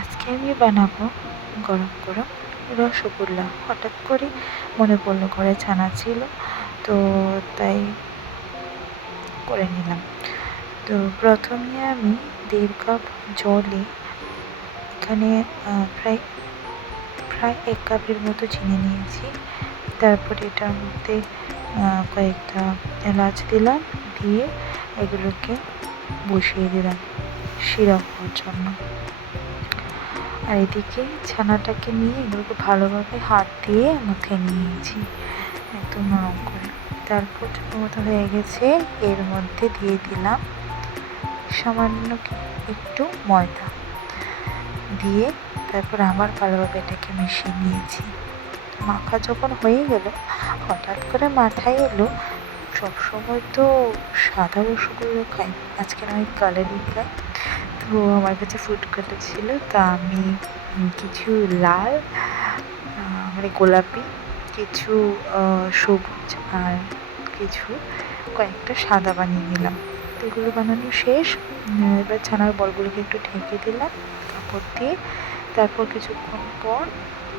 আজকে আমি বানাবো গরম গরম রসগোল্লা। হঠাৎ করে মনে পড়ল ঘরে ছানা ছিল, তো তাই করে নিলাম। তো প্রথমে আমি দেড় কাপ জলে এখানে প্রায় প্রায় এক কাপের মতো চিনি নিয়েছি। তারপর এটার মধ্যে কয়েকটা এলাচ দিলাম, দিয়ে এগুলোকে বসিয়ে দিলাম সিরাপ হওয়ার জন্য। আর এদিকে ছানাটাকে নিয়ে এগুলোকে ভালোভাবে হাত দিয়ে মুখে নিয়েছি। একদম নরম করে। তারপর মতো হয়ে গেছে, এর মধ্যে দিয়ে দিলাম সামান্য একটু ময়দা। দিয়ে তারপর আবার ভালোভাবে এটাকে মিশিয়ে নিয়েছি। মাখা যখন হয়ে গেল, হঠাৎ করে মাথায় এলো, সবসময় তো সাদা রসগোল্লা খাই। আজকে আমি কালারই খাই তো আমার কাছে ফুড কালার ছিল, তা আমি কিছু লাল মানে গোলাপি, কিছু সবুজ আর কিছু কয়েকটা সাদা বানিয়ে নিলাম। তো এগুলো বানানো শেষ। এবার ছানার বলগুলোকে একটু ঢেকে দিলাম কাপড় দিয়ে তারপর কিছুক্ষণ পর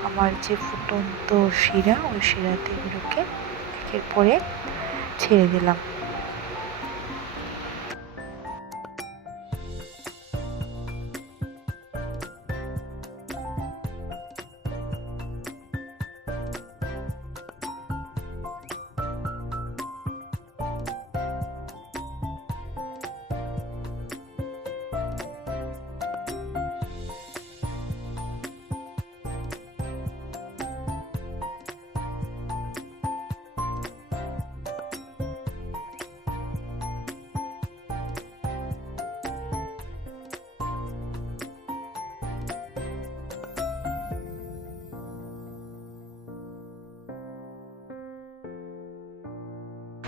আমার যে ফুটন্ত শিরা, ওই শিরাতে এগুলোকে একের পরে ছেড়ে দিলাম।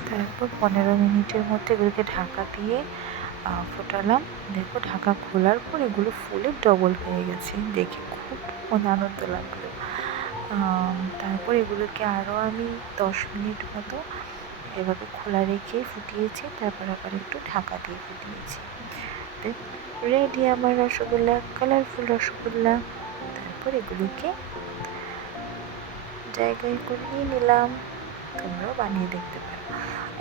তারপর পনেরো মিনিটের মধ্যে এগুলোকে ঢাকা দিয়ে ফোটালাম। দেখো ঢাকা খোলার পর এগুলো ফুলে ডবল হয়ে গেছে। দেখে খুব মনে আনন্দ লাগল তারপর এগুলোকে আরও আমি দশ মিনিট মতো এভাবে খোলা রেখে ফুটিয়েছি। তারপর আবার একটু ঢাকা দিয়ে ফুটিয়েছি। রেডি আমার রসগোল্লা কালারফুল রসগোল্লা। তারপর এগুলোকে জায়গায় করে নিয়ে নিলাম। তোমরাও বানিয়ে দেখতে পারো।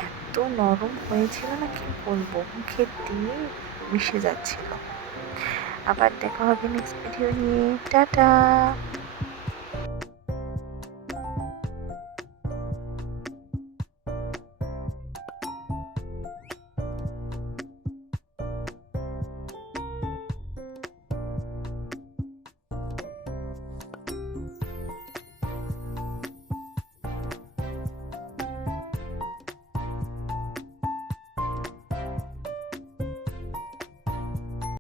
এত নরম হয়েছিল না কি বলব? মুখে দিয়ে মিশে যাচ্ছিল। আবার দেখা হবে নেক্সট ভিডিও নিয়ে। টাটা!